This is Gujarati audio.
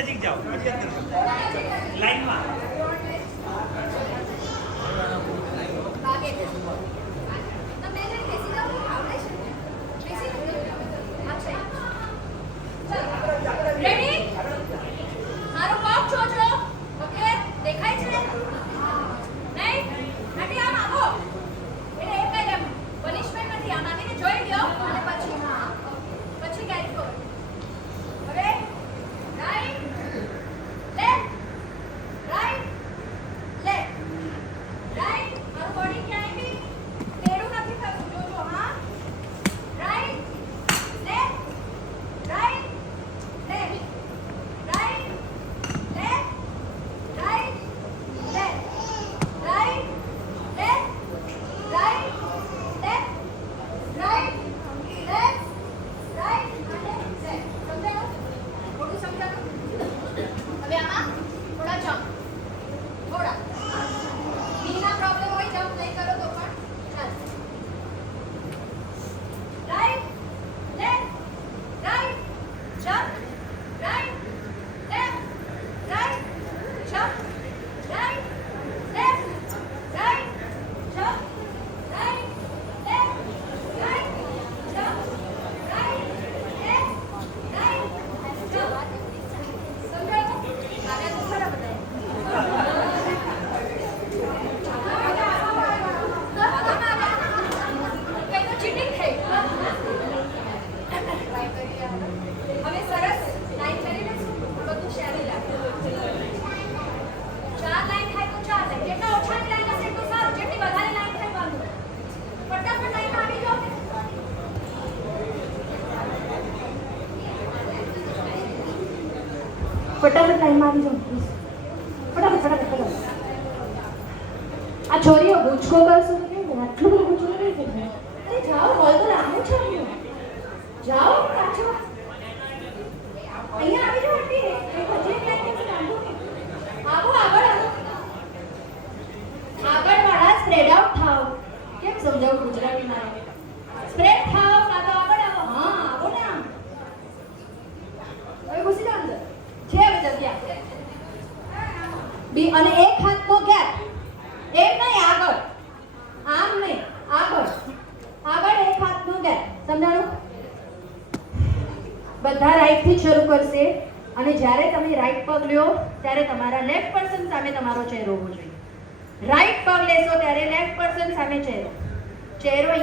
નજીક જાઓ, લાઈનમાં. फटाफट लाइन में આવી જાઓ પ્લીઝ ફટાફટ ફટાફટ ફટાફટ આ છોરીઓ ગુચકો કરશો કે આટલું બધું ગુચકો નહીં કરે અરે જાઓ બોલ તો લાંબુ છે જાઓ પાછો અહીંયા આવી જાઓ આંટી એક હજી એક લાઈન છે લાંબુ આવો આગળ આવો આગળ વાળા સ્પ્રેડ આઉટ થાઓ કેમ સમજાવું ગુજરાતીમાં સ્પ્રેડ થાઓ કાં તો આગળ આવો હા આવો ને આમ હવે ઘૂસી જાઓ અંદર છે જગ્યા બી અને એક હાથનો ગેપ એમ નહીં આગળ આમ નહીં આગળ આગળ એક હાથનો ગેપ સમજાણું બધા રાઈટ થી શરૂ કરશે અને જ્યારે તમે રાઈટ પગ લ્યો ત્યારે તમારા લેફ્ટ પર્સન સામે તમારો ચહેરો હોવો જોઈએ રાઈટ પગ લેશો ત્યારે લેફ્ટ પર્સન સામે ચહેરો